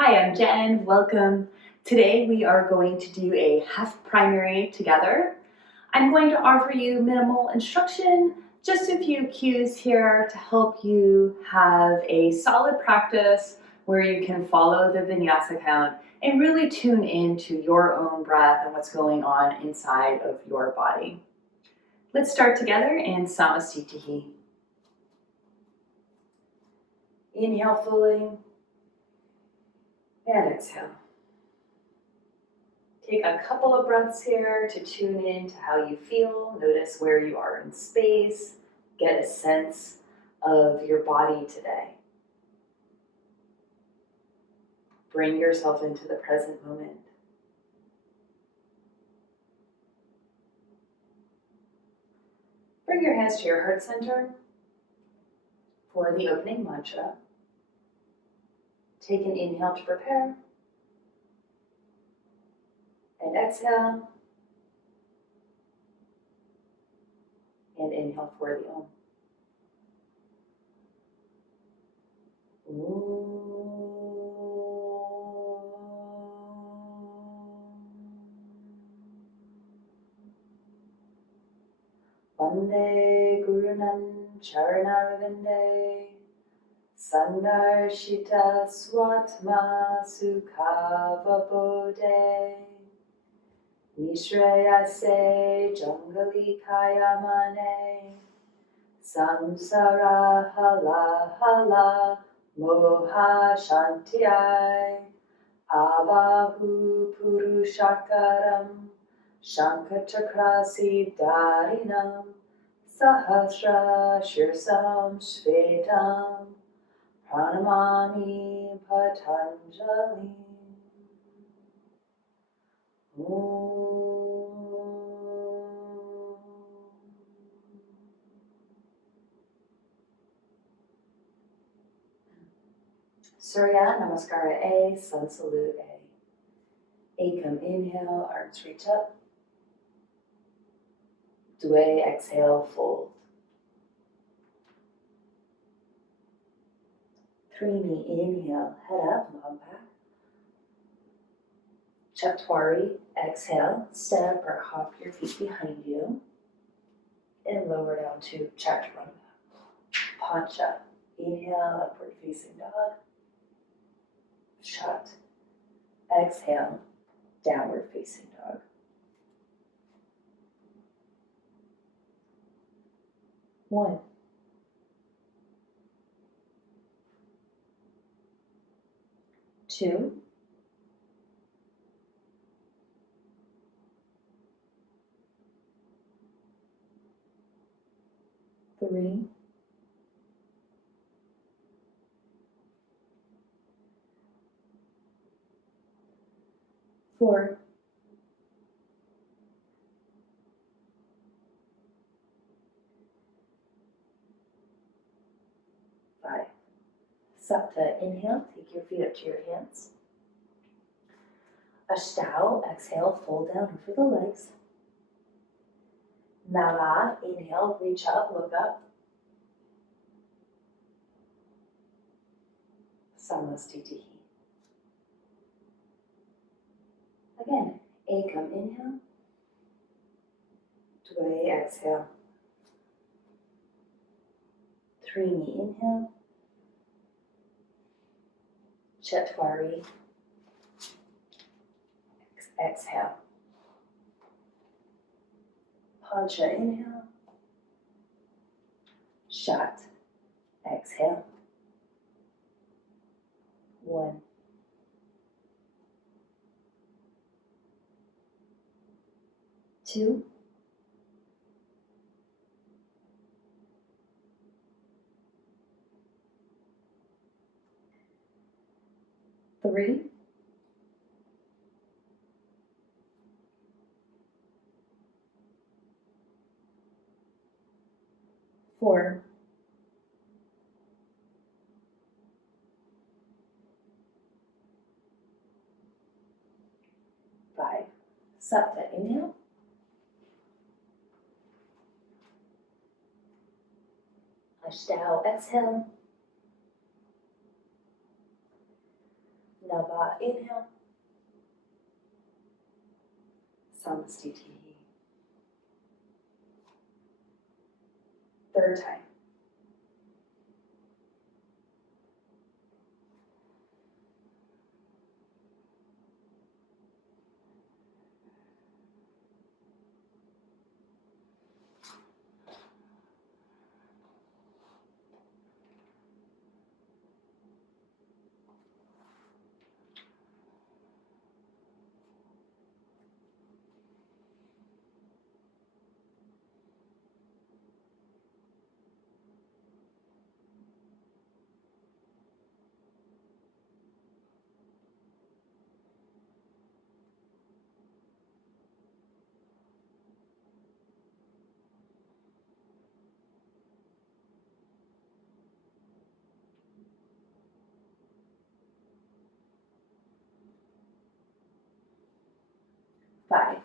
Hi, I'm Jen. Welcome. Today we are going to do a half primary together. I'm going to offer you minimal instruction, just a few cues here to help you have a solid practice where you can follow the vinyasa count and really tune into your own breath and what's going on inside of your body. Let's start together in Samastitihi. Inhale fully. And exhale. Take a couple of breaths here to tune in to how you feel. Notice where you are in space. Get a sense of your body today. Bring yourself into the present moment. Bring your hands to your heart center for the opening mantra. Take an inhale to prepare. And exhale. And inhale for the Om. Vande Gurunam Charanarvinde Sandarshita Swatma Sukhavabode Nishreyase Jangali Kayamane Samsara Hala Hala Moha Shantiyai Abahu Purushakaram Shankachakrasi Darinam Sahasra Shirsam Shvetam Pranamami Patanjali. Surya Namaskara A, Sun Salute A. Ekam inhale, arms reach up. Dwe exhale, fold. Trini inhale, head up, long back. Chaturanga, exhale, step or hop your feet behind you. And lower down to Chaturanga. Pancha, inhale, upward facing dog. Shut, exhale, downward facing dog. One. Two. Three. Four. Five. Sapta, inhale, take your feet up to your hands. Ashtau, exhale, fold down over the legs. Nava, inhale, reach up, look up. Samastitihi. Again, Ekam, inhale. Dwe, exhale. Trini, inhale. Chaturanga, exhale. Pancha, inhale. Shat, exhale. One. Two. Three. Four. Five. Sapta, inhale. Ashtau, exhale. Baba. Inhale. Samastiti. Third time. Five.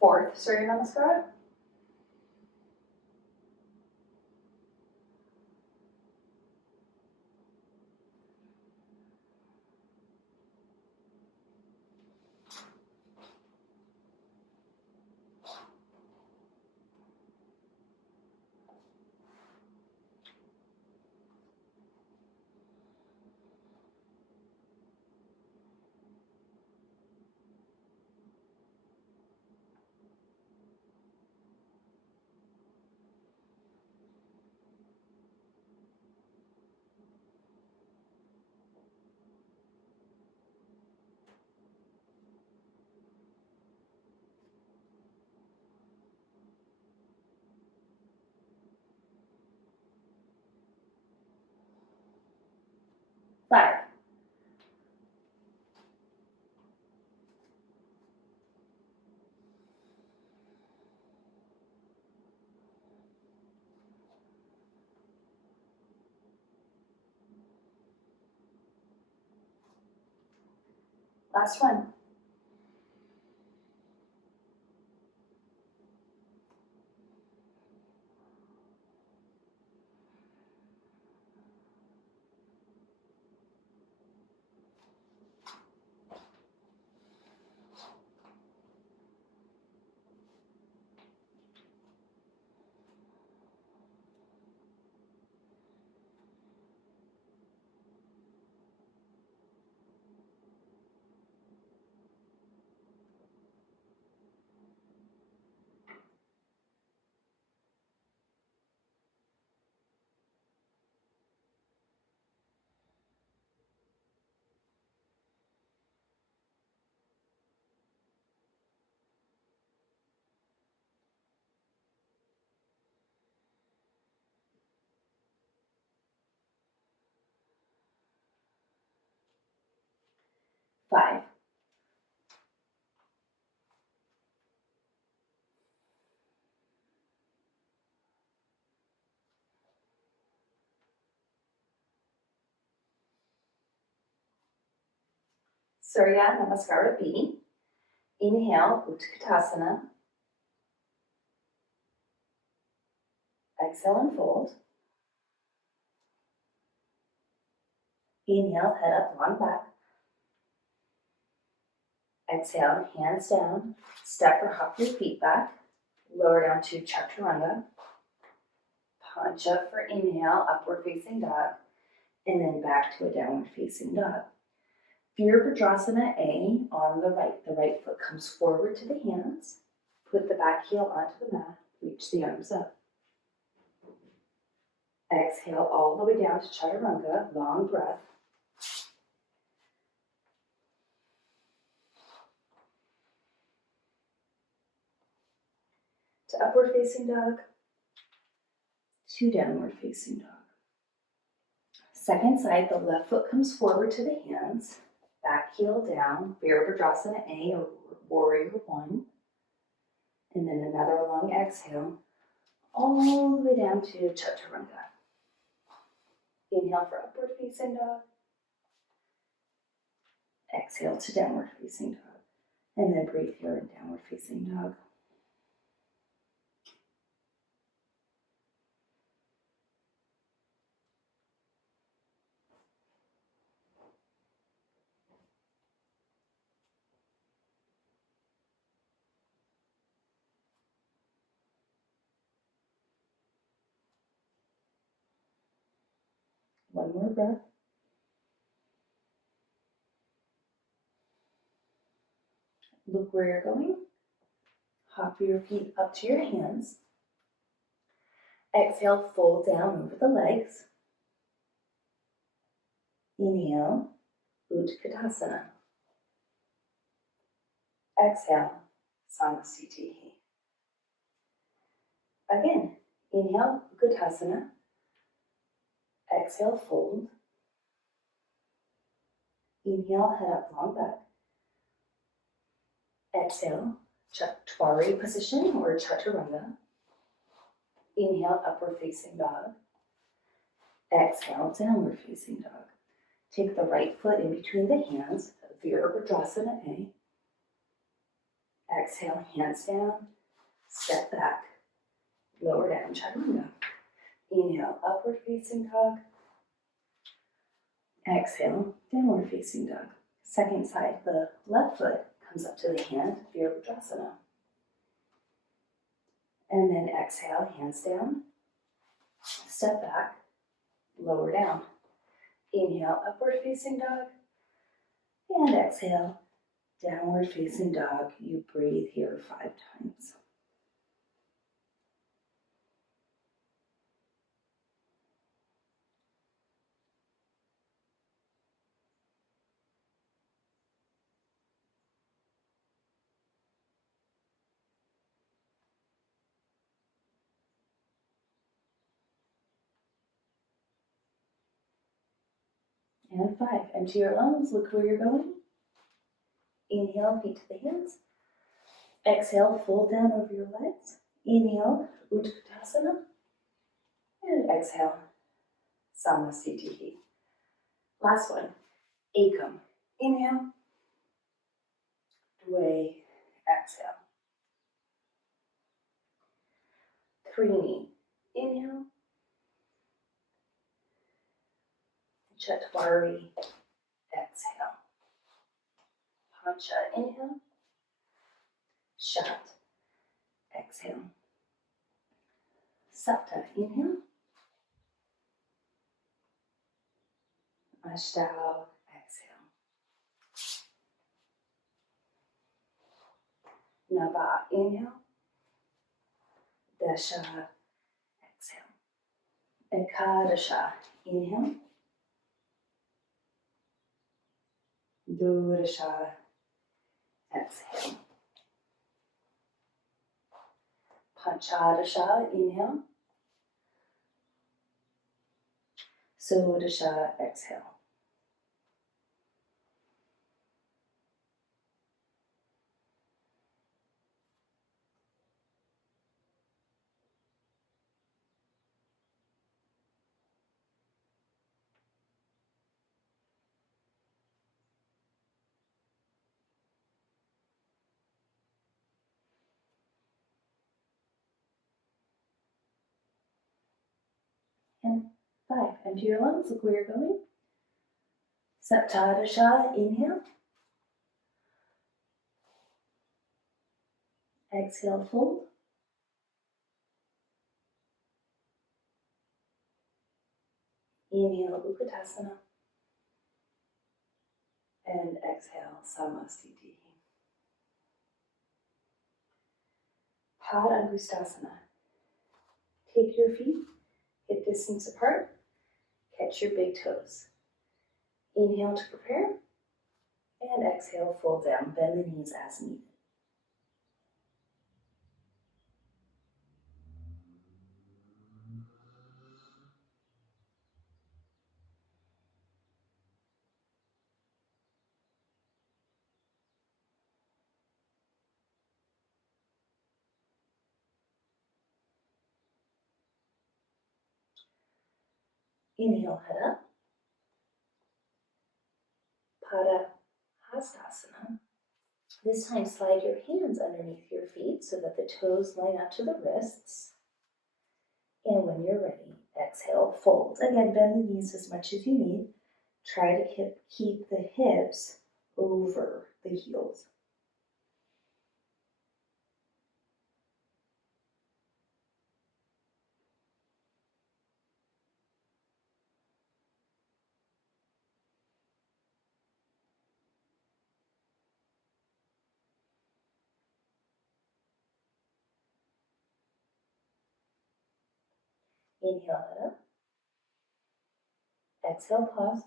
Fourth Surya Namaskara. Five. Last one. Five. Surya Namaskara B. Inhale, Utkatasana. Exhale and fold. Inhale, head up, long back. Exhale, hands down. Step or hop your feet back. Lower down to Chaturanga. Punch up for inhale, upward facing dog. And then back to a downward facing dog. Virabhadrasana A on the right. The right foot comes forward to the hands. Put the back heel onto the mat. Reach the arms up. Exhale all the way down to Chaturanga. Long breath. To upward facing dog. To downward facing dog. Second side, the left foot comes forward to the hands. Back heel down. Virabhadrasana A or warrior one. And then another long exhale. All the way down to Chaturanga. Inhale for upward facing dog. Exhale to downward facing dog. And then breathe here in downward facing dog. One more breath. Look where you're going. Hop your feet up to your hands. Exhale, fold down over the legs. Inhale, Utkatasana. Exhale, Samasthiti. Again, inhale, Utkatasana. Exhale, fold. Inhale, head up, long back. Exhale, Chatwari position or Chaturanga. Inhale, upward facing dog. Exhale, downward facing dog. Take the right foot in between the hands, Virabhadrasana A. Exhale, hands down, step back, lower down, Chaturanga. Inhale, upward facing dog. Exhale, downward facing dog. Second side, the left foot comes up to the hand, Virabhadrasana. And then exhale, hands down, step back, lower down. Inhale, upward facing dog. And exhale, downward facing dog. You breathe here 5 times. And 5, empty your lungs, look where you're going. Inhale, feet to the hands. Exhale, fold down over your legs. Inhale, Utkatasana. And exhale, Samasthiti. Last one, Ekam. Inhale, Dve, exhale. Trini. Inhale, Chatwari, exhale. Pancha, inhale. Shat, exhale. Sapta, inhale. Ashtanga, exhale. Nava, inhale. Dasha, exhale. Ekadasha, inhale. Dudasha, exhale. Panchadasha, inhale. Sodasha, exhale. And 5, empty your lungs, look where you're going. Saptadasha, inhale. Exhale, fold. Inhale, Utkatasana. And exhale, Samasthiti. Padangustasana. Take your feet, hip distance apart, catch your big toes. Inhale to prepare, and exhale, fold down, bend the knees as needed. Inhale, head up. Pada Hastasana. This time, slide your hands underneath your feet so that the toes line up to the wrists. And when you're ready, exhale, fold. Again, bend the knees as much as you need. Try to keep the hips over the heels. Inhale it up. Exhale, pause.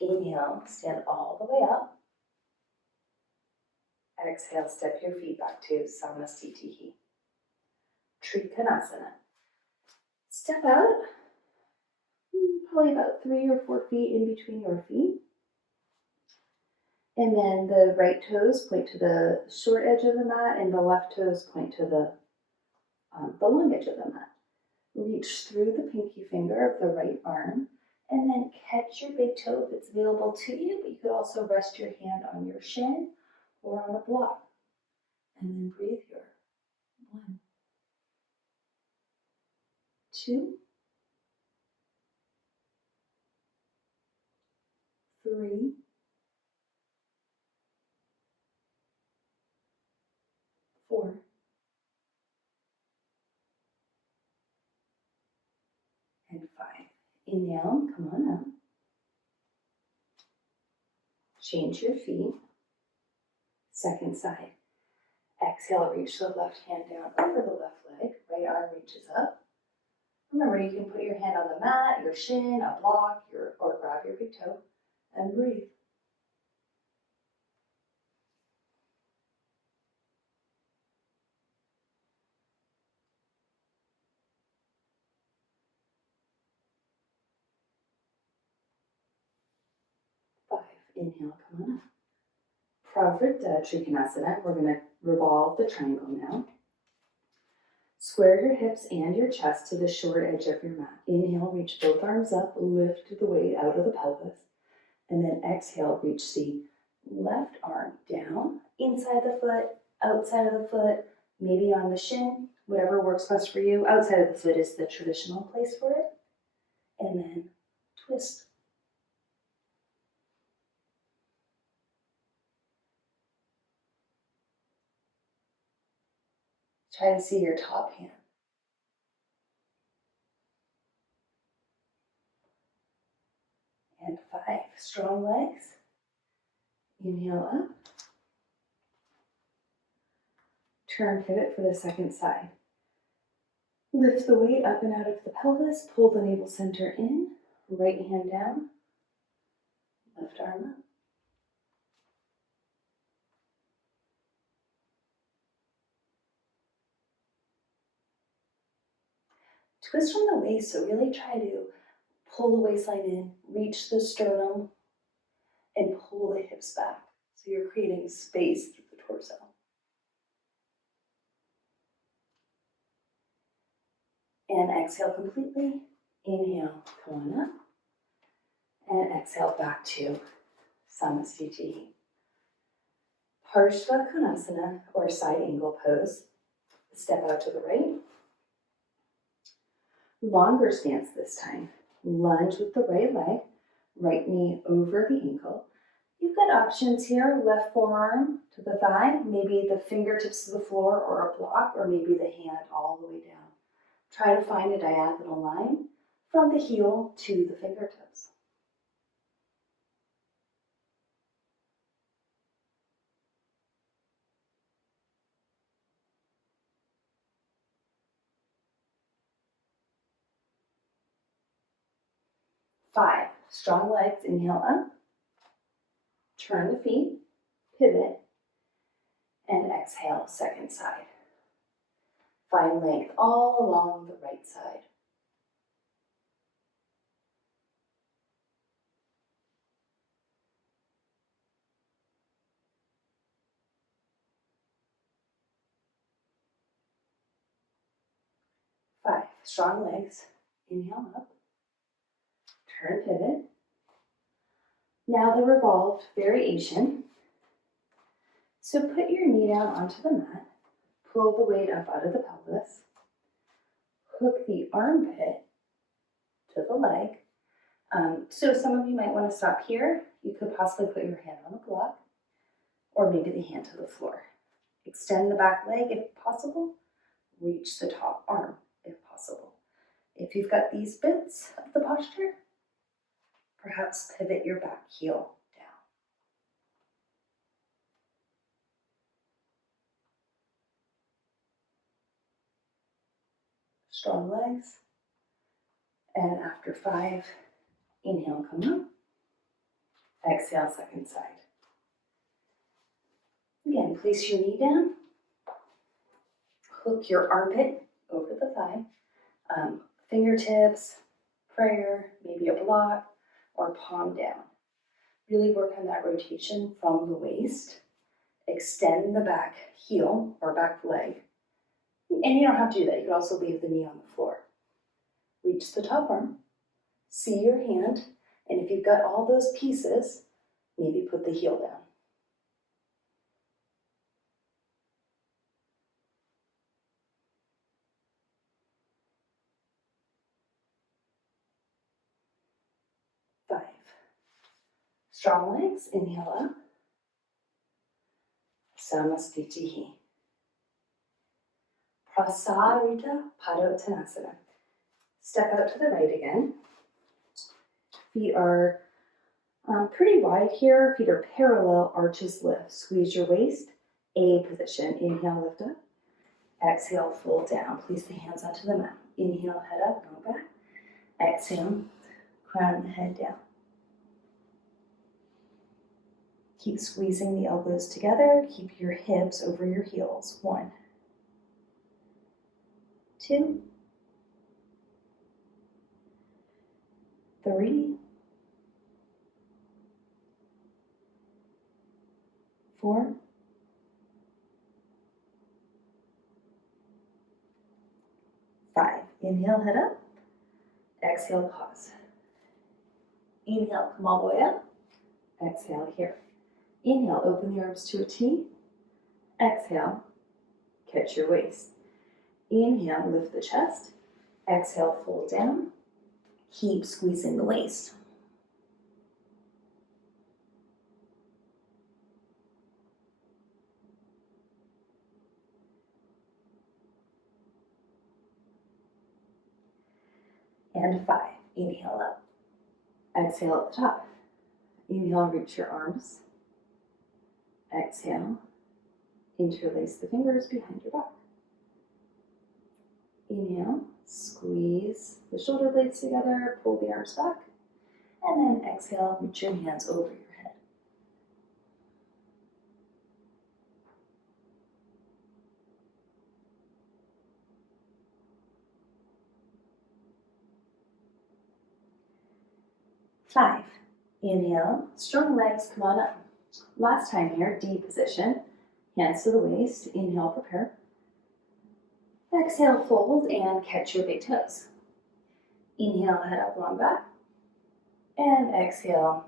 Inhale, stand all the way up. Exhale, step your feet back to Samasthiti. Trikonasana. Step out, probably about 3 or 4 feet in between your feet. And then the right toes point to the short edge of the mat, and the left toes point to the long edge of the mat. Reach through the pinky finger of the right arm, and then catch your big toe if it's available to you, but you could also rest your hand on your shin or on a block. And then breathe here. 1, 2, 3, 4, and 5. Inhale, come on up. Change your feet. Second side. Exhale, reach the left hand down over the left leg. Right arm reaches up. Remember, you can put your hand on the mat, your shin, a block, or grab your big toe, and breathe. Inhale, come on up. Pravrita Trikonasana. We're going to revolve the triangle now. Square your hips and your chest to the short edge of your mat. Inhale, reach both arms up, lift the weight out of the pelvis. And then exhale, reach the left arm down, inside the foot, outside of the foot, maybe on the shin, whatever works best for you. Outside of the foot is the traditional place for it. And then twist. Try to see your top hand. And 5, strong legs. Inhale up. Turn, pivot for the second side. Lift the weight up and out of the pelvis. Pull the navel center in. Right hand down. Left arm up. Twist from the waist, so really try to pull the waistline in, reach the sternum, and pull the hips back. So you're creating space through the torso. And exhale completely. Inhale, come on up. And exhale back to Samasthiti. Parshva Konasana, or side angle pose. Step out to the right. Longer stance this time. Lunge with the right leg, right knee over the ankle. You've got options here, left forearm to the thigh, maybe the fingertips to the floor or a block, or maybe the hand all the way down. Try to find a diagonal line from the heel to the fingertips. Five, strong legs, inhale up. Turn the feet, pivot, and exhale, second side. Find length all along the right side. Five, strong legs, inhale up. Turn, pivot. Now the revolved variation. So put your knee down onto the mat, pull the weight up out of the pelvis, hook the armpit to the leg. So some of you might want to stop here. You could possibly put your hand on a block, or maybe the hand to the floor. Extend the back leg if possible. Reach the top arm if possible. If you've got these bits of the posture, perhaps pivot your back heel down. Strong legs. And after 5, inhale, come up. Exhale, second side. Again, place your knee down. Hook your armpit over the thigh. Fingertips, prayer, maybe a block, or palm down. Really work on that rotation from the waist. Extend the back heel or back leg. And you don't have to do that. You could also leave the knee on the floor. Reach the top arm. See your hand. And if you've got all those pieces, maybe put the heel down. Strong legs, inhale up. Samastitihi. Prasarita Padottanasana. Step out to the right again. Feet are pretty wide here. Feet are parallel, arches lift. Squeeze your waist, A position. Inhale, lift up. Exhale, fold down. Place the hands onto the mat. Inhale, head up, go back. Exhale, crown the head down. Keep squeezing the elbows together. Keep your hips over your heels. 1, 2, 3, 4, 5. Inhale, head up. Exhale, pause. Inhale, come all the way up. Exhale, here. Inhale, open the arms to a T. Exhale, catch your waist. Inhale, lift the chest. Exhale, fold down. Keep squeezing the waist. And 5. Inhale up. Exhale at the top. Inhale, reach your arms. Exhale, interlace the fingers behind your back. Inhale, squeeze the shoulder blades together, pull the arms back, and then exhale, reach your hands over your head. Five. Inhale, strong legs, come on up. Last time here, D position, hands to the waist. Inhale, prepare. Exhale, fold and catch your big toes. Inhale, head up, long back. And exhale,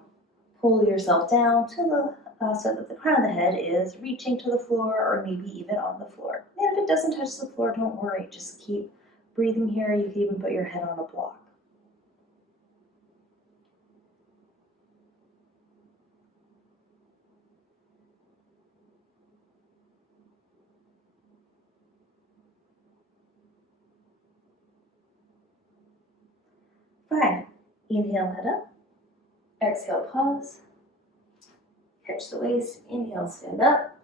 pull yourself down to the so that the crown of the head is reaching to the floor or maybe even on the floor. And if it doesn't touch the floor, don't worry. Just keep breathing here. You can even put your head on a block. Five. Inhale, head up. Exhale, pause. Catch the waist. Inhale, stand up.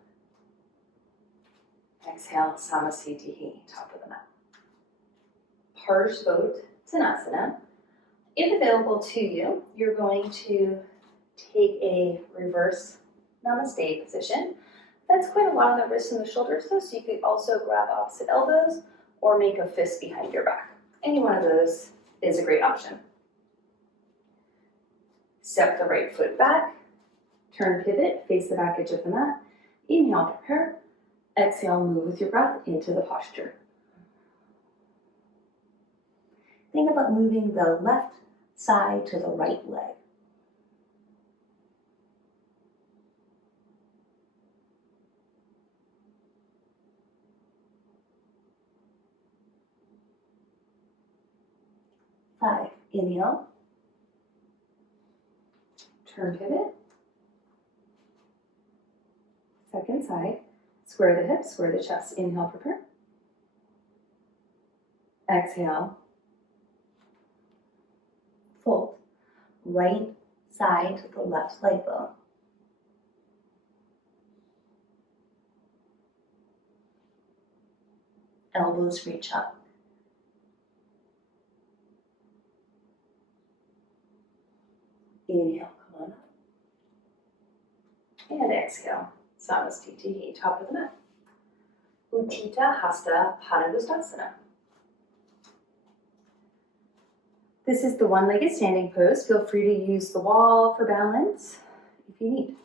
Exhale, Samastitihi, top of the mat. Parshvottanasana. If available to you, you're going to take a reverse namaste position. That's quite a lot on the wrists and the shoulders though, so you could also grab opposite elbows or make a fist behind your back. Any one of those is a great option. Step the right foot back, turn pivot, face the back edge of the mat. Inhale, prepare. Exhale, move with your breath into the posture. Think about moving the left side to the right leg. 5. Inhale. Turn pivot. Second side. Square the hips, square the chest. Inhale, prepare. Exhale. Fold. Right side to the left leg bone. Elbows reach up. Inhale, come on up. And exhale. Samastitihi, top of the mat. Utthita Hasta Padangusthasana. This is the one-legged standing pose. Feel free to use the wall for balance if you need.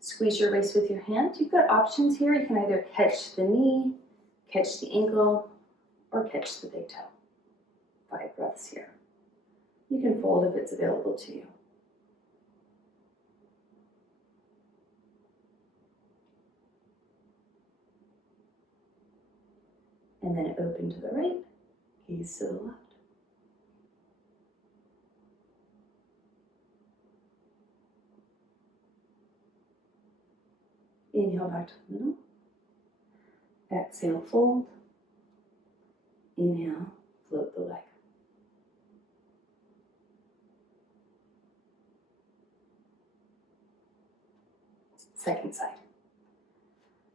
Squeeze your waist with your hand. You've got options here. You can either catch the knee, catch the ankle, or catch the big toe. 5 breaths here. You can fold if it's available to you. And then open to the right, gaze to the left. Inhale back to the middle. Exhale, fold. Inhale, float the leg. Second side.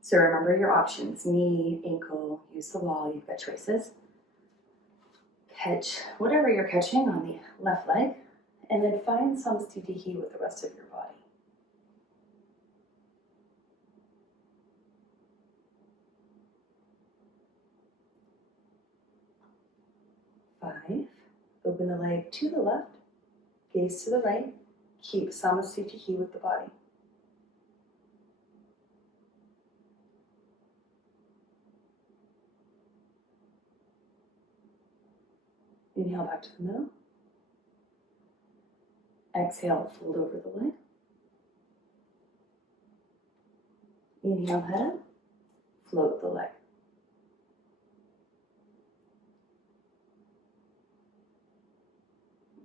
So remember your options, knee, ankle, use the wall, you've got choices. Catch whatever you're catching on the left leg, and then find samastitihi with the rest of your body. Five, open the leg to the left, gaze to the right, keep samastitihi with the body. Inhale back to the middle. Exhale, fold over the leg. Inhale, head up, float the leg.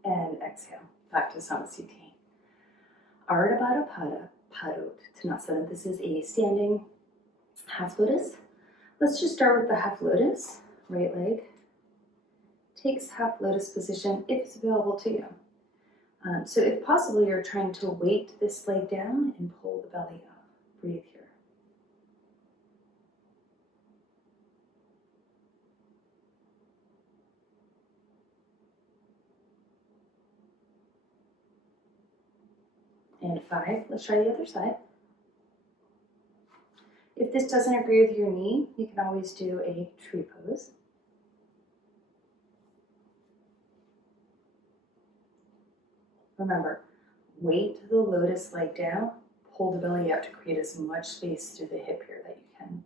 And exhale, back to Samastitihi. Ardha Baddha Pada Padottanasana. This is a standing half lotus. Let's just start with the half lotus. Right leg takes half lotus position if it's available to you. So if possible, you're trying to weight this leg down and pull the belly up. Breathe here. And 5, let's try the other side. If this doesn't agree with your knee, you can always do a tree pose. Remember, weight the lotus leg down, pull the belly up to create as much space through the hip here that you can.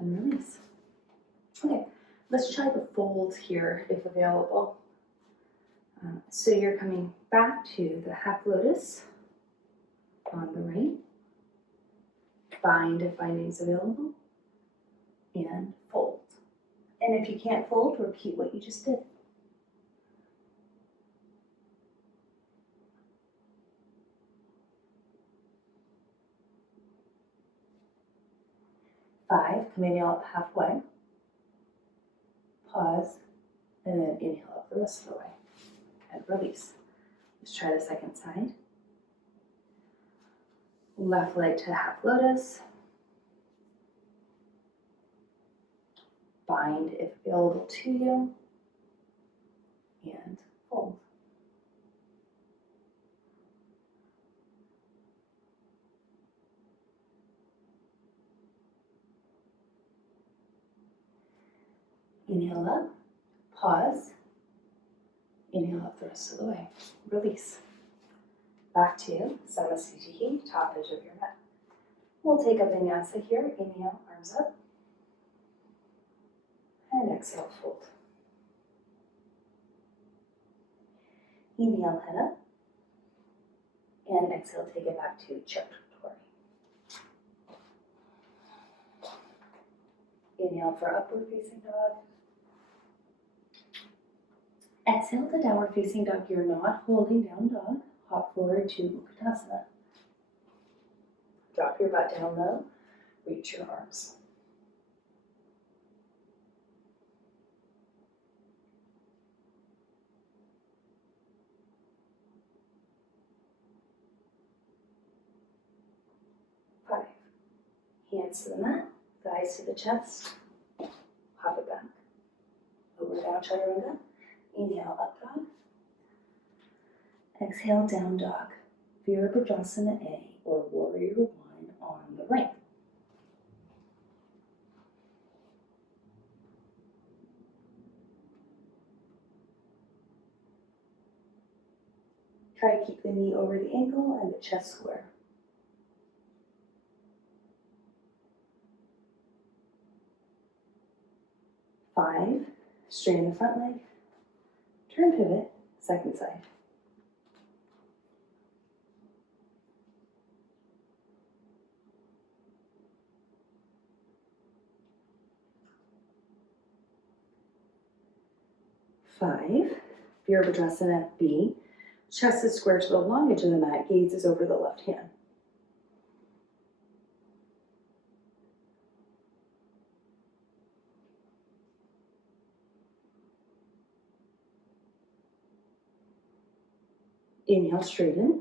And release. Okay, let's try the folds here if available. So you're coming back to the half lotus on the right. Bind if binding's available. And fold. And if you can't fold, repeat what you just did. Five, come inhale up halfway. Pause, and then inhale up the rest of the way. And release. Let's try the second side. Left leg to half lotus. Bind if available to you. And fold. Inhale up, pause, inhale up the rest of the way. Release. Back to Samastitihi, top edge of your mat. We'll take a vinyasa here. Inhale, arms up. And exhale, fold. Inhale, head up. And exhale, take it back to Chaturanga. Inhale for upward facing dog. Exhale to downward facing dog. You're not holding down dog. Hop forward to Uttanasana. Drop your butt down low. Reach your arms. Five. Hands to the mat, thighs to the chest. Hop it back. Lower down chaturanga. Inhale, up dog. Exhale, down dog. Virabhadrasana A or warrior one on the right. Try to keep the knee over the ankle and the chest square. Five, straighten the front leg. Turn pivot, second side. Five, Virabhadrasana B. Chest is square to the long edge of the mat, gaze is over the left hand. Inhale, straighten,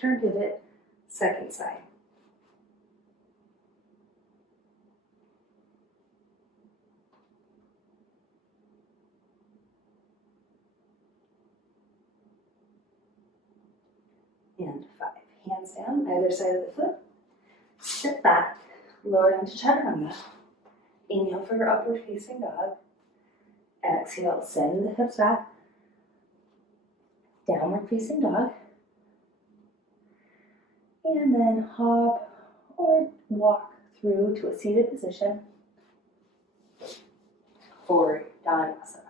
turn pivot, second side. And five. Hands down, either side of the foot. Step back, lower down to chaturanga. Inhale for your upward facing dog. Exhale, send the hips back. Downward facing dog. And then hop or walk through to a seated position for Navasana.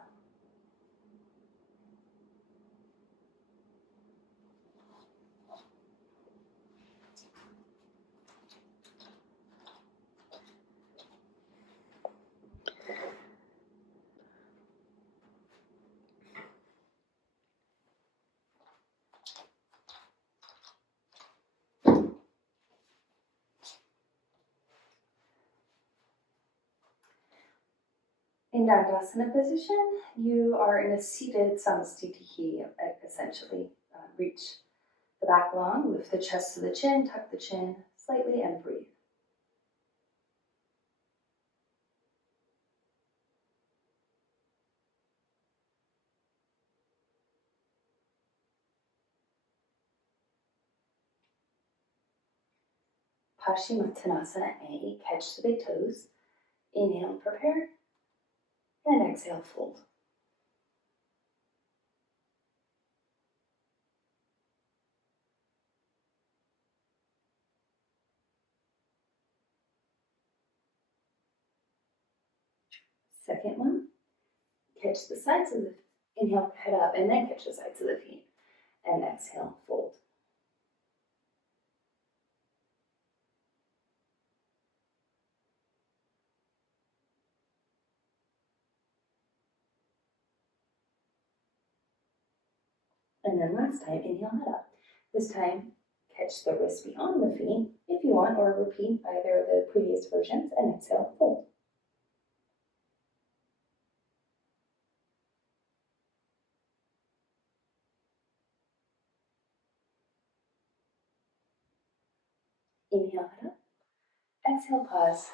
In Navasana position, you are in a seated samastitihi, essentially. Reach the back long, lift the chest to the chin, tuck the chin slightly, and breathe. Paschimottanasana A, catch the big toes. Inhale, prepare, and exhale, fold. Second one, catch the sides of the, inhale, head up, and then catch the sides of the feet. And exhale, fold. And then last time, inhale, head up. This time, catch the wrists beyond the feet if you want, or repeat either of the previous versions, and exhale, fold. Inhale, head up. Exhale, pause.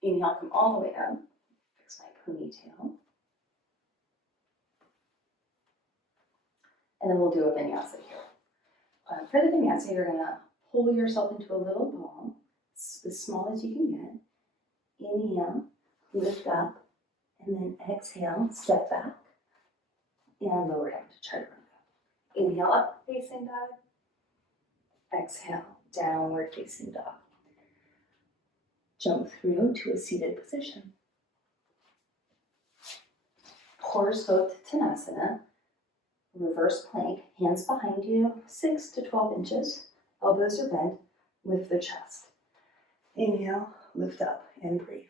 Inhale, come all the way down. Fix my ponytail. And then we'll do a vinyasa here. For the vinyasa, you're gonna pull yourself into a little ball, as small as you can get. Inhale, lift up, and then exhale, step back, and lower down to chaturanga. Inhale, up facing dog. Exhale, downward facing dog. Jump through to a seated position. Horse Uttanasana. Reverse plank, hands behind you, 6 to 12 inches. Elbows are bent, lift the chest. Inhale, lift up, and breathe.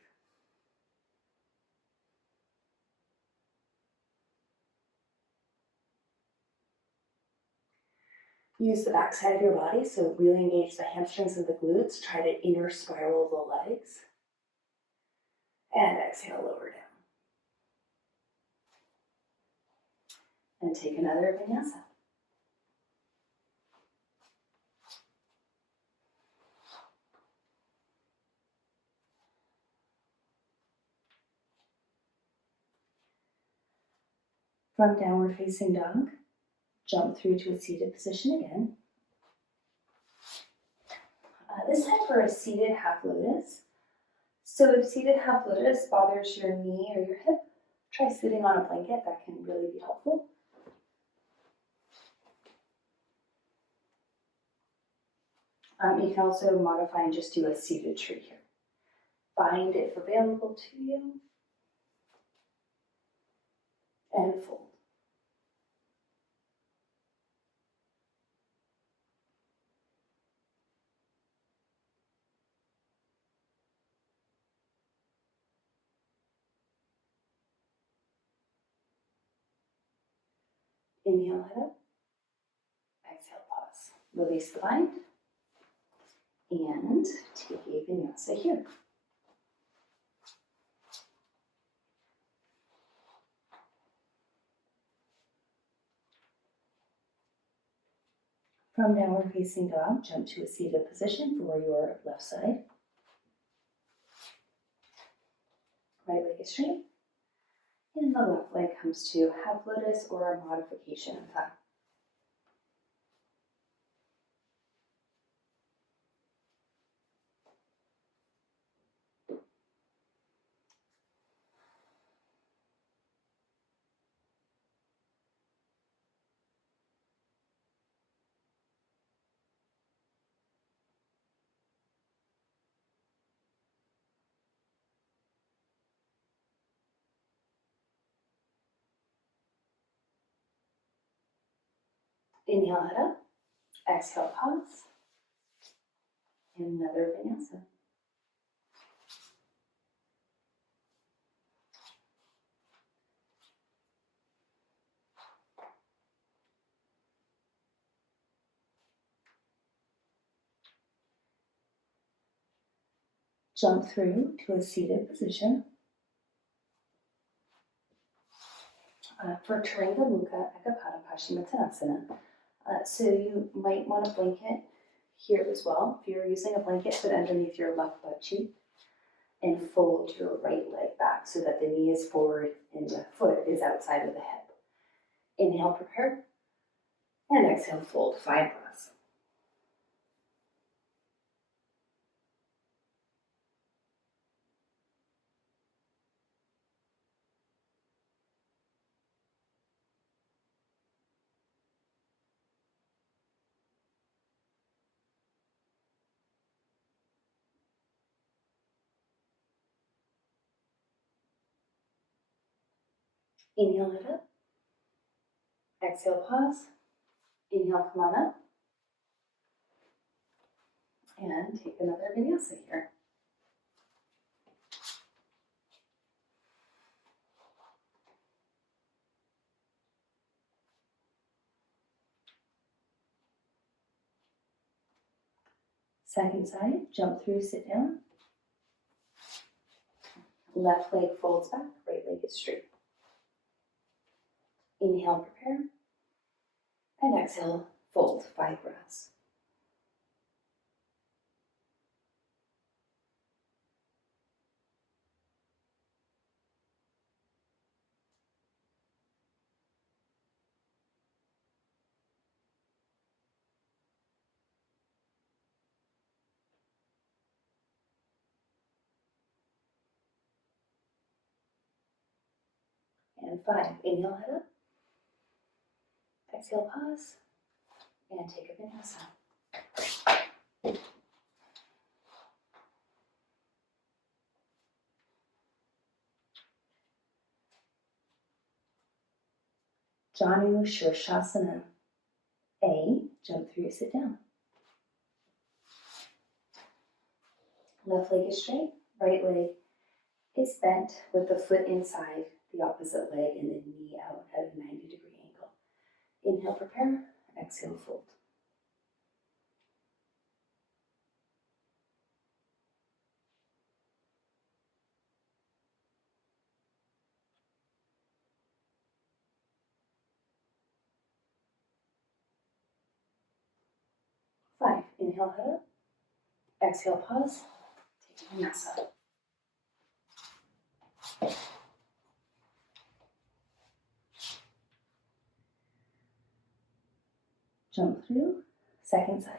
Use the back side of your body, so really engage the hamstrings and the glutes. Try to inner spiral the legs. And exhale, lower down. And take another vinyasa. From downward facing dog, jump through to a seated position again. This time for a seated half lotus. So if seated half lotus bothers your knee or your hip, try sitting on a blanket. That can really be helpful. You can also modify and just do a seated tree here. Find if available to you. And fold. Inhale, head up. Exhale, pause. Release the bind. And take a vinyasa here. From downward facing dog, jump to a seated position for your left side. Right leg is straight. And the left leg comes to half lotus or a modification of that. Inhale, head up. Exhale, pause. And another vinyasa. Jump through to a seated position. For Trianga Mukha Ekapada Paschimottanasana. So you might want a blanket here as well. If you're using a blanket, put underneath your left butt cheek and fold your right leg back so that the knee is forward and the foot is outside of the hip. Inhale, prepare, and exhale, fold. 5 breaths. Inhale, head up. Exhale, pause. Inhale, come on up. And take another vinyasa here. Second side, jump through, sit down. Left leg folds back, right leg is straight. Inhale, prepare. And exhale, fold. 5 breaths. And 5. Inhale, head up. Exhale, pause. And take a vinyasa. Janu Shirshasana A, jump through, sit down. Left leg is straight, right leg is bent with the foot inside the opposite leg and the knee out at a 90-degree angle. Inhale, prepare, exhale, fold. Inhale, head up. Exhale, pause. Take a vinyasa. Jump through. Second side.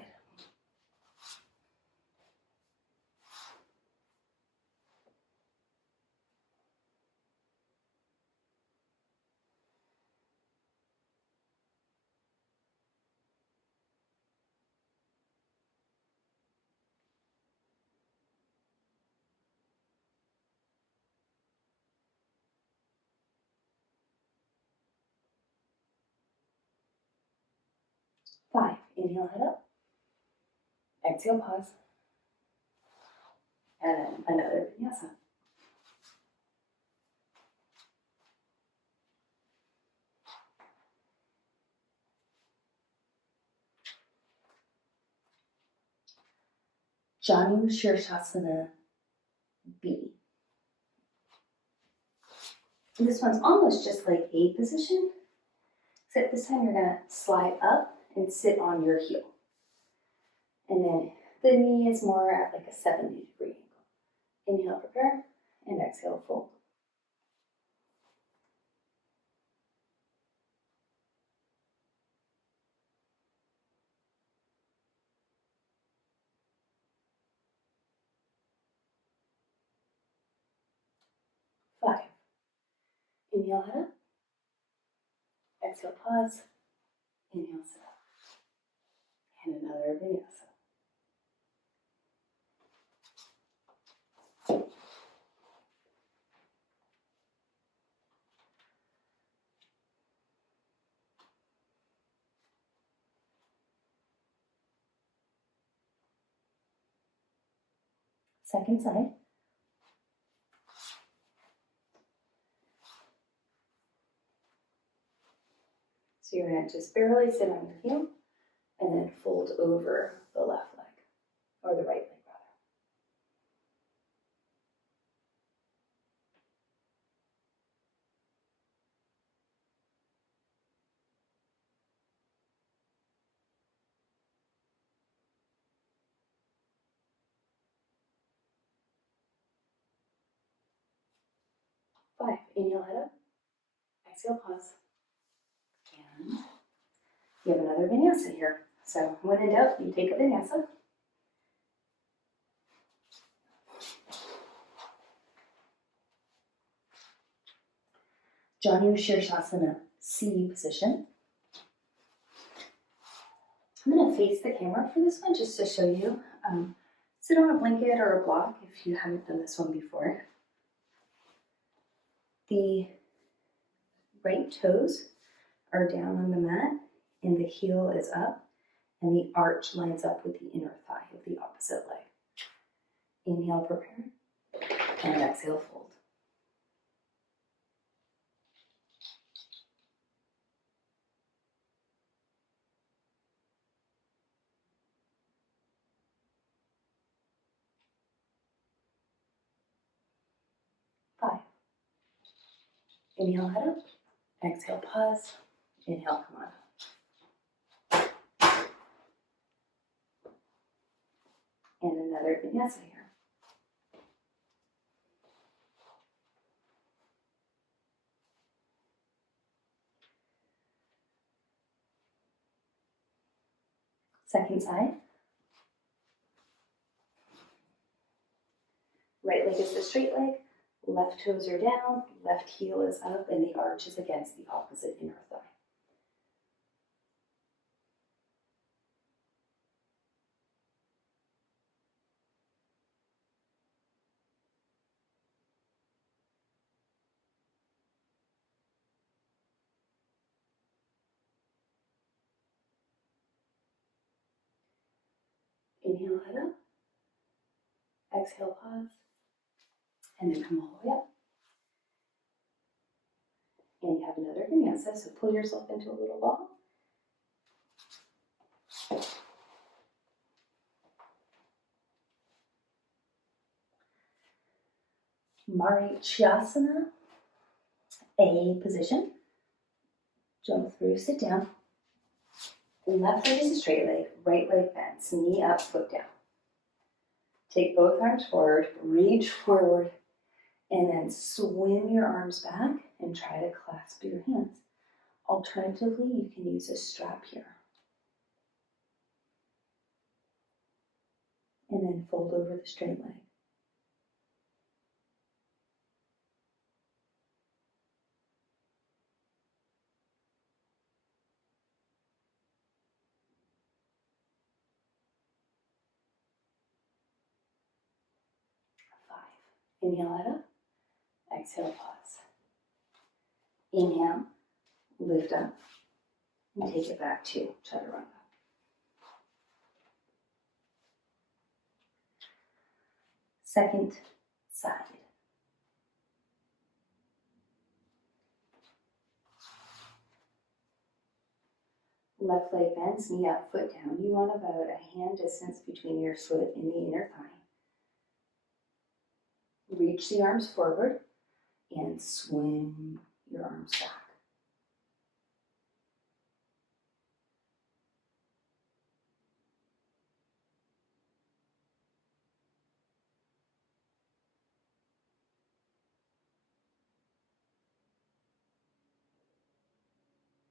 Five. Inhale, head up. Exhale, pause. And then another vinyasa. Marichyasana B. This one's almost just like A position, except this time you're gonna slide up and sit on your heel. And then the knee is more at like a 70-degree angle. Inhale, prepare, and exhale, fold. Five. Inhale, head up. Exhale, pause. Inhale, sit up. And another vinyasa. Second side. So you're going to just barely sit on your heel and then fold over the left leg, or the right leg rather. Five. Inhale, head up. Exhale, pause. And you have another vinyasa here. So when in doubt, you take a vinyasa. Marichyasana C position. I'm going to face the camera for this one just to show you. Sit on a blanket or a block if you haven't done this one before. The right toes are down on the mat and the heel is up and the arch lines up with the inner thigh of the opposite leg. Inhale, prepare, and exhale, fold. Five. Inhale, head up. Exhale, pause. Inhale, come on up. And another vinyasa here. Second side. Right leg is the straight leg, left toes are down, left heel is up, and the arch is against the opposite inner thigh. Inhale, head up. Exhale, pause. And then come all the way up. And you have another vinyasa, so pull yourself into a little ball. Marichyasana A position. Jump through, sit down. Left leg is a straight leg, right leg bends, knee up, foot down. Take both arms forward, reach forward, and then swim your arms back and try to clasp your hands. Alternatively, you can use a strap here. And then fold over the straight leg. Inhale, head up. Exhale, pause. Inhale, lift up, and take it back to chaturanga. Second side. Left leg bends, knee up, foot down. You want about a hand distance between your foot and the inner thigh. Reach the arms forward and swing your arms back.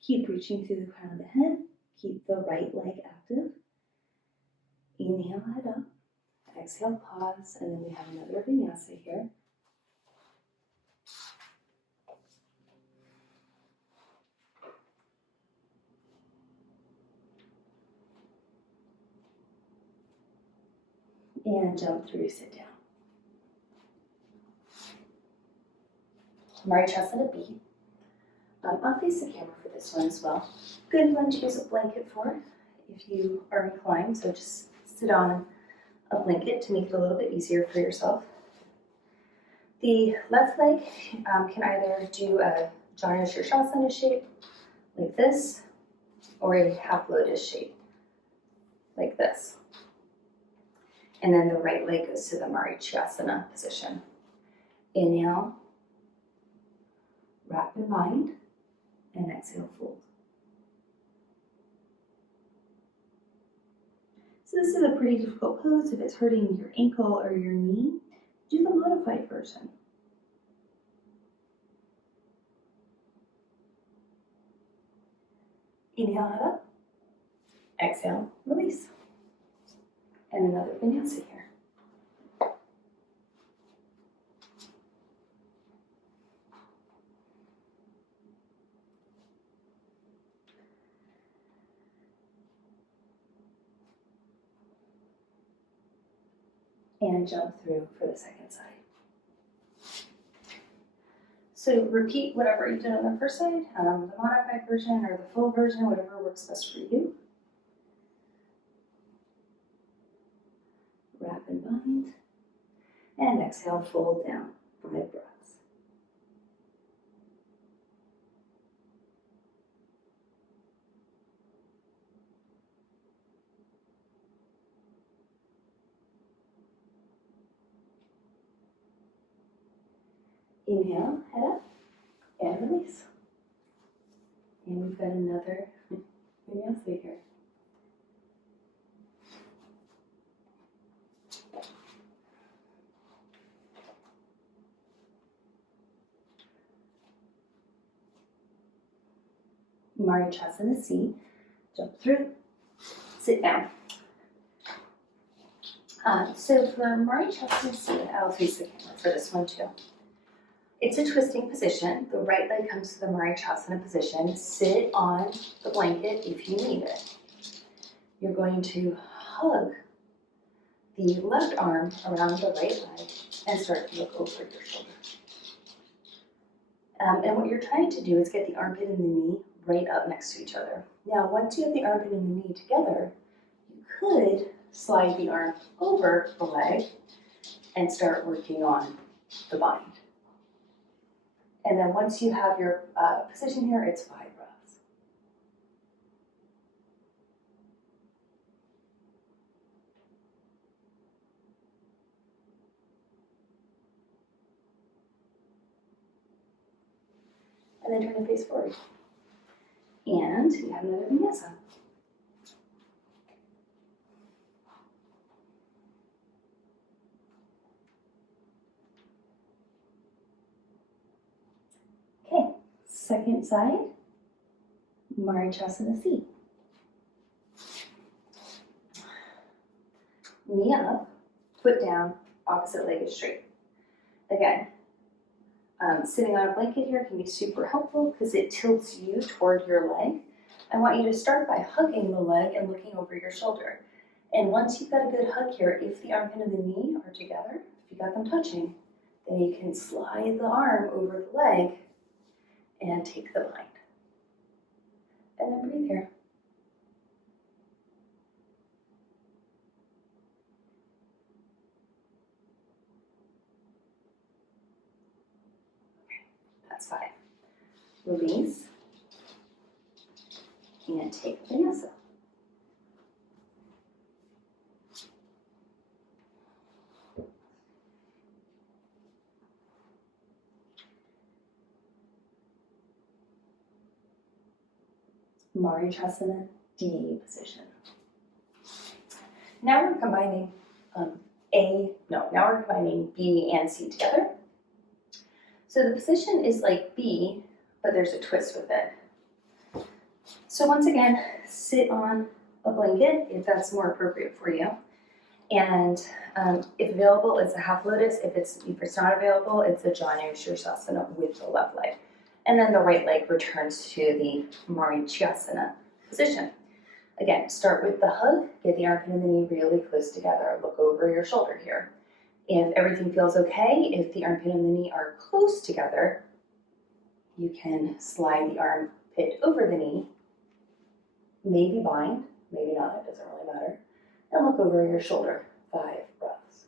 Keep reaching through the crown of the head. Keep the right leg active. Inhale, head up. Exhale, pause, and then we have another vinyasa here. And jump through, sit down. Marichyasana B. I'll face the camera for this one as well. Good one to use a blanket for if you are inclined, so just sit on a blanket to make it a little bit easier for yourself. The left leg can either do a Janu Shirshasana shape like this, or a half lotus shape like this. And then the right leg goes to the Marichyasana position. Inhale, wrap and bind, and exhale, fold. So this is a pretty difficult pose. If it's hurting your ankle or your knee, do the modified version. Inhale, head up. Exhale, release. And another vinyasa here. And jump through for the second side. So repeat whatever you did on the first side, the modified version or the full version, whatever works best for you. Wrap and bind. And exhale, fold down. 5 breaths. Inhale, head up, and release. And we've got another vinyasa here. Marichyasana C, jump through, sit down. So for Marichyasana C, I'll face the camera for this one too. It's a twisting position. The right leg comes to the Marichyasana position. Sit on the blanket if you need it. You're going to hug the left arm around the right leg and start to look over your shoulder. And what you're trying to do is get the armpit and the knee right up next to each other. Now, once you have the armpit and the knee together, you could slide the arm over the leg and start working on the bind. And then once you have your position here, it's 5 breaths. And then turn the face forward. And you have another vinyasa. Second side, Marichyasana C. Knee up, foot down, opposite leg is straight. Again, sitting on a blanket here can be super helpful because it tilts you toward your leg. I want you to start by hugging the leg and looking over your shoulder. And once you've got a good hug here, if the armpit and the knee are together, if you got them touching, then you can slide the arm over the leg and take the bind. And then breathe here. That's 5. Release. And take Vinyasa. Marichyasana D position. Now we're combining now we're combining B and C together. So the position is like B, but there's a twist with it. So once again, sit on a blanket if that's more appropriate for you. And if available, it's a half lotus. If it's not available, it's a Marichyasana with the left leg. And then the right leg returns to the Marichyasana position. Again, start with the hug, get the armpit and the knee really close together. Look over your shoulder here. If everything feels okay, if the armpit and the knee are close together, you can slide the armpit over the knee, maybe bind, maybe not, it doesn't really matter, and look over your shoulder. 5 breaths.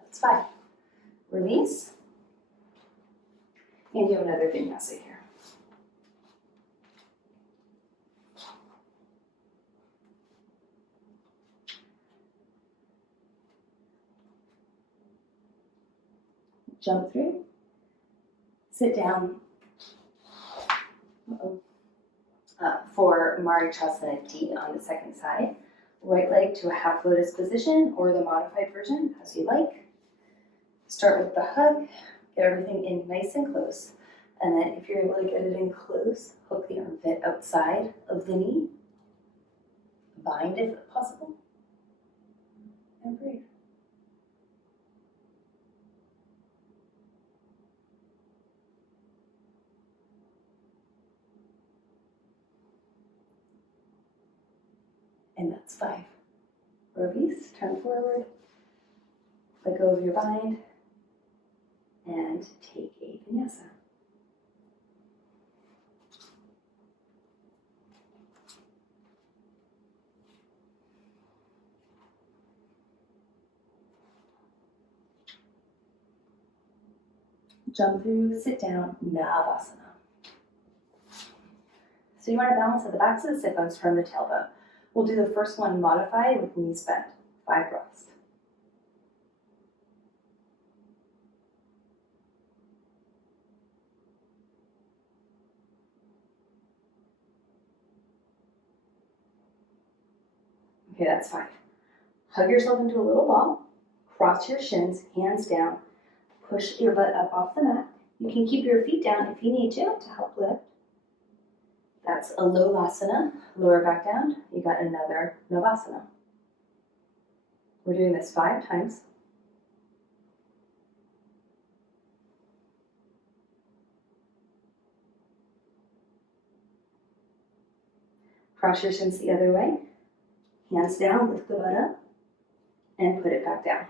That's 5. Release. And do another vinyasa here. Jump through. Sit down for Marichyasana D on the second side. Right leg to a half lotus position or the modified version, as you like. Start with the hug, get everything in nice and close. And then if you're able to get it in close, hook the armpit outside of the knee. Bind if possible. And breathe. And that's 5. Release, turn forward, let go of your bind, and take a vinyasa. Jump through, sit down, Navasana. So you want to balance at the backs of the sit bones from the tailbone. We'll do the first one modified with knees bent. 5 breaths. Okay, that's 5. Hug yourself into a little ball. Cross your shins, hands down. Push your butt up off the mat. You can keep your feet down if you need to help lift. That's a lotasana, lower back down. You got another Navasana. We're doing this 5 times. Cross your shins the other way. Hands down, lift the butt up, and put it back down.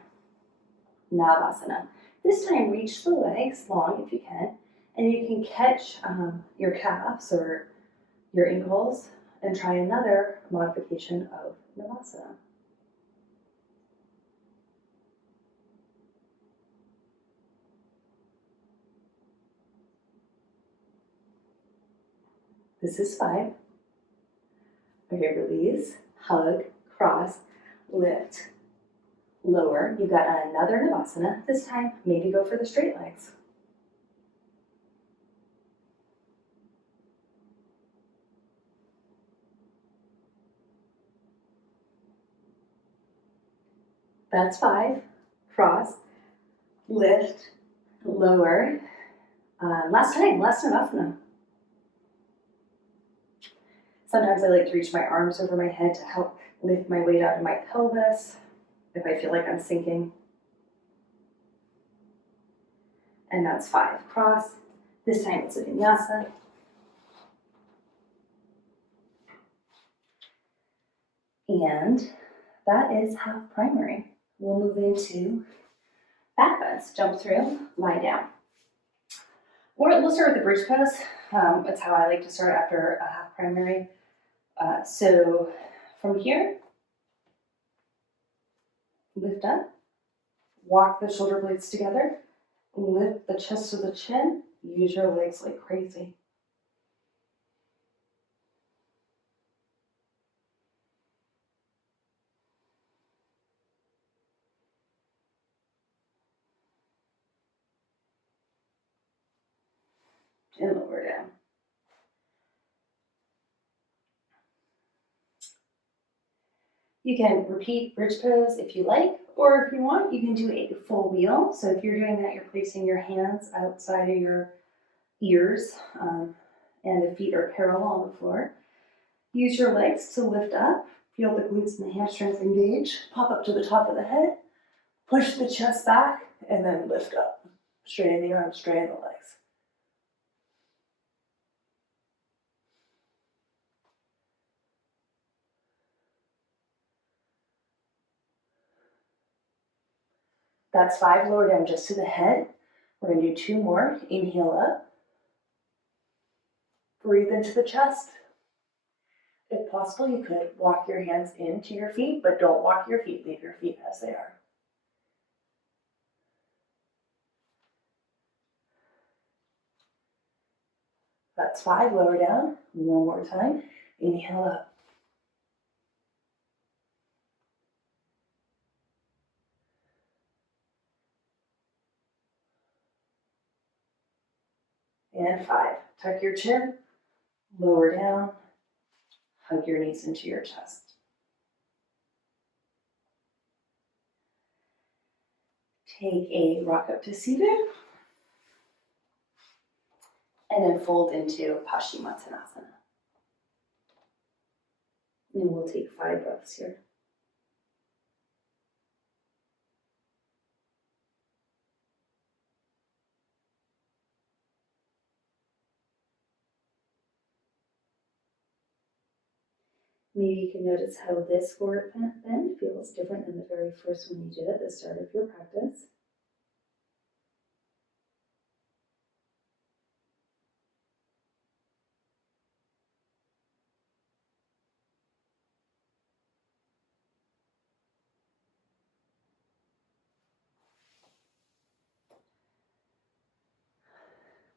Navasana. This time, reach the legs long if you can, and you can catch your calves or your ankles and try another modification of Navasana. This is 5. Okay, release, hug, cross, lift, lower. You've got another Navasana. This time, maybe go for the straight legs. That's 5. Cross, lift, lower. Last Navasana. Sometimes I like to reach my arms over my head to help lift my weight out of my pelvis if I feel like I'm sinking. And that's 5. Cross. This time it's a vinyasa. And that is half primary. We'll move into backbends. Jump through, lie down. We'll start with the bridge pose. That's how I like to start after a half primary. So from here, lift up, walk the shoulder blades together, lift the chest to the chin, use your legs like crazy. And lower down. You can repeat bridge pose if you like, or if you want, you can do a full wheel. So if you're doing that, you're placing your hands outside of your ears, and the feet are parallel on the floor. Use your legs to lift up. Feel the glutes and the hamstrings engage. Pop up to the top of the head. Push the chest back, and then lift up. Straighten the arms, straighten the legs. That's 5. Lower down just to the head. We're going to do 2 more. Inhale up. Breathe into the chest. If possible, you could walk your hands into your feet, but don't walk your feet. Leave your feet as they are. That's 5. Lower down. One more time. Inhale up. And 5. Tuck your chin. Lower down. Hug your knees into your chest. Take a rock up to seated. And then fold into Paschimottanasana. And we'll take 5 breaths here. Maybe you can notice how this forward bend feels different than the very first one you did at the start of your practice.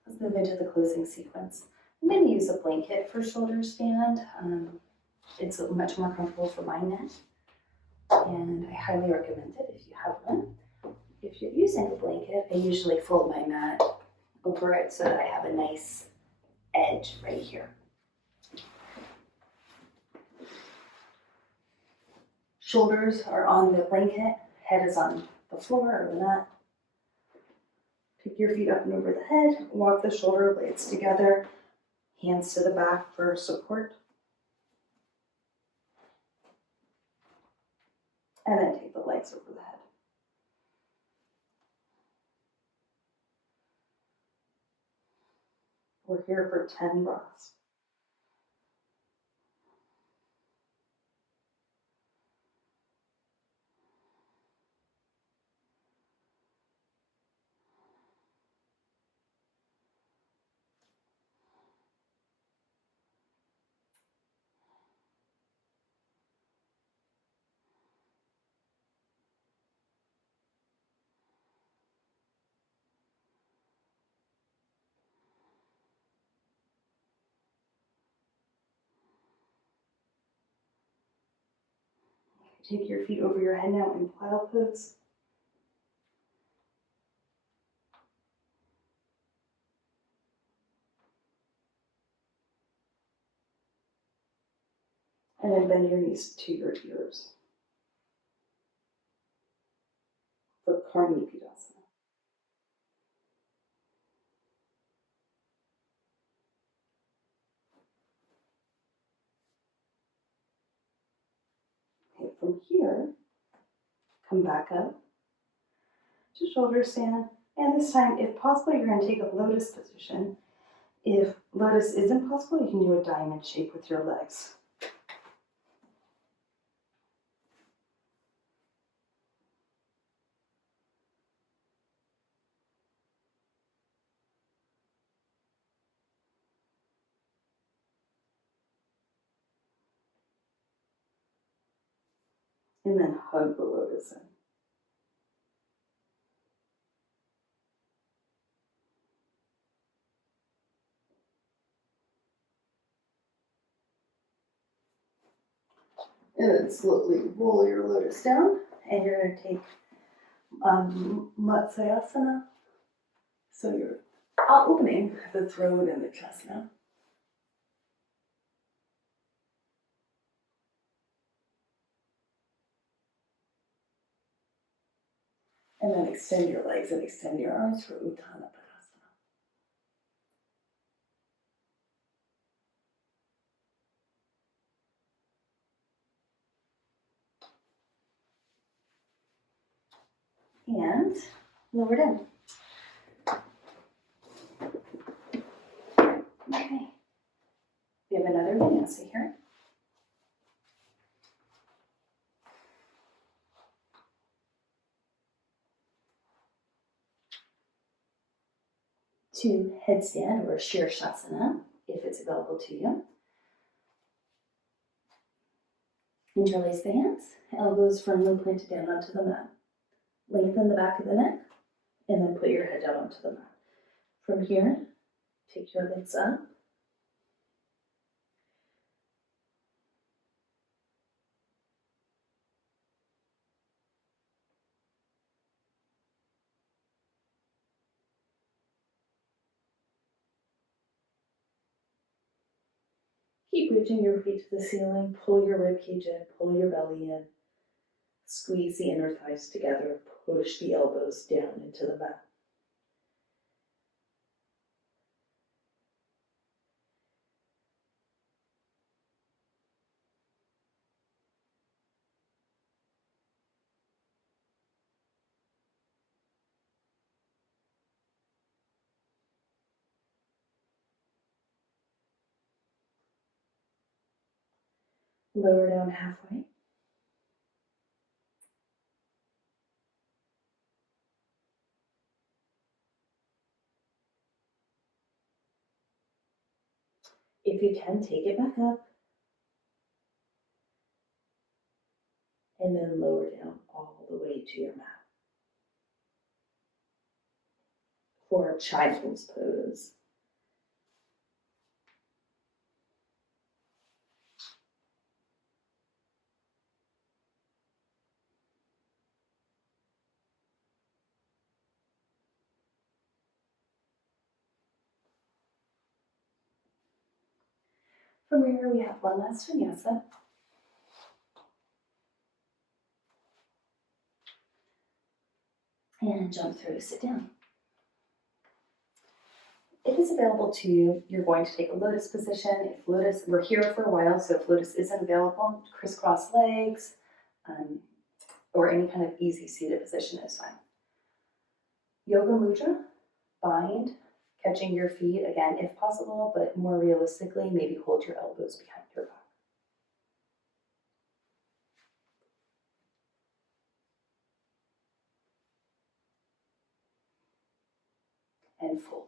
Let's move into the closing sequence. I'm going to use a blanket for shoulder stand. It's much more comfortable for my neck, and I highly recommend it if you have one. If you're using a blanket, I usually fold my mat over it so that I have a nice edge right here. Shoulders are on the blanket, head is on the floor or the mat. Take your feet up and over the head, walk the shoulder blades together, hands to the back for support. And then take the legs over the head. We're here for 10 breaths. Take your feet over your head now in plow pose. And then bend your knees to your ears. Marichyasana. Okay, from here, come back up to shoulder stand. And this time, if possible, you're going to take a lotus position. If lotus isn't possible, you can do a diamond shape with your legs. And then hug the lotus in. And then slowly roll your lotus down, and you're going to take Marichyasana. So you're opening the throat and the chest now. And then extend your legs and extend your arms for Uttanapana. And lower down. Okay. We have another vinyasa here. To headstand or Shirshasana, if it's available to you. Interlace the hands, elbows firmly planted down onto the mat. Lengthen the back of the neck, and then put your head down onto the mat. From here, take your legs up. Keep reaching your feet to the ceiling. Pull your ribcage in, pull your belly in. Squeeze the inner thighs together. Push the elbows down into the mat. Lower down halfway. If you can, take it back up. And then lower down all the way to your mat. For child's pose. From here, we have one last vinyasa. And jump through, sit down. If it's available to you, you're going to take a lotus position. If lotus, we're here for a while, so if lotus isn't available, crisscross legs, or any kind of easy seated position is fine. Yoga mudra, bind, catching your feet, again, if possible, but more realistically, maybe hold your elbows behind your back. And fold.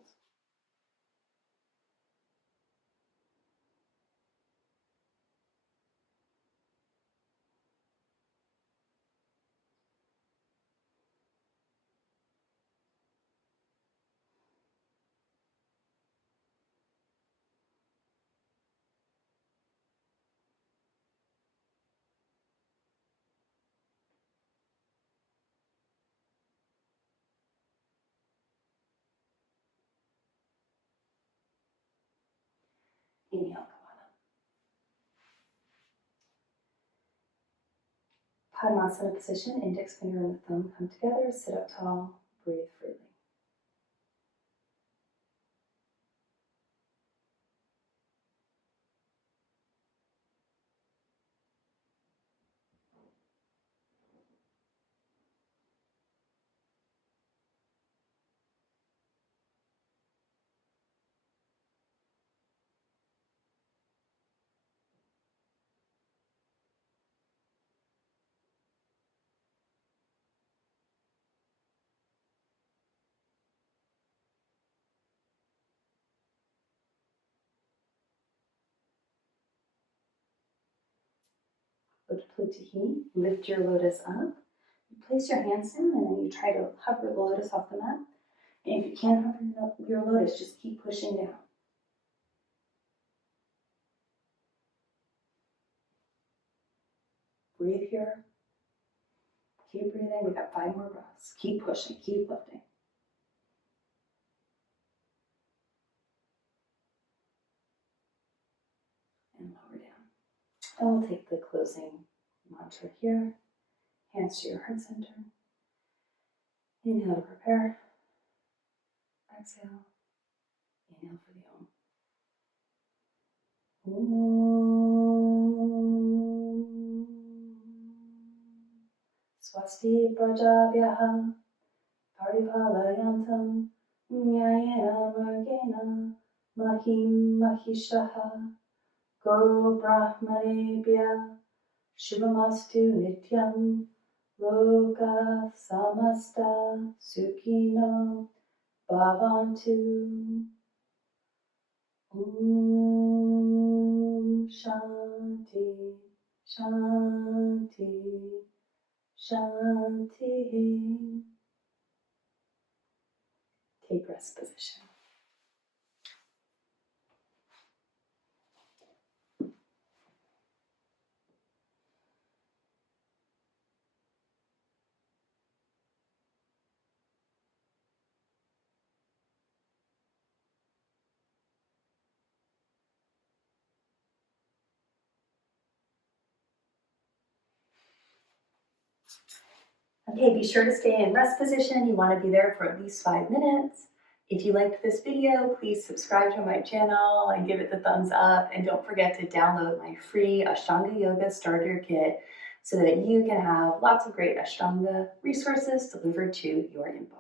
Inhale, come on Padmasana position, index finger and the thumb come together, sit up tall, breathe freely. Utplutihi, lift your lotus up. You place your hands down and then you try to hover the lotus off the mat. And if you can't hover your lotus, just keep pushing down. Breathe here. Keep breathing. We've got 5 more breaths. Keep pushing, keep lifting. And lower down. And we'll take the closing mantra here. Hands to your heart center. Inhale to prepare. Exhale. Inhale for the Om. Swasti prajabhyaha paripalayantam nyayena margena mahim mahishaha go brahmanebhya shivamastu nityam loka samasta sukhino bhavantu. Om Shanti Shanti Shanti. Take rest position. Okay, be sure to stay in rest position. You want to be there for at least 5 minutes. If you liked this video, please subscribe to my channel and give it the thumbs up. And don't forget to download my free Ashtanga Yoga Starter Kit so that you can have lots of great Ashtanga resources delivered to your inbox.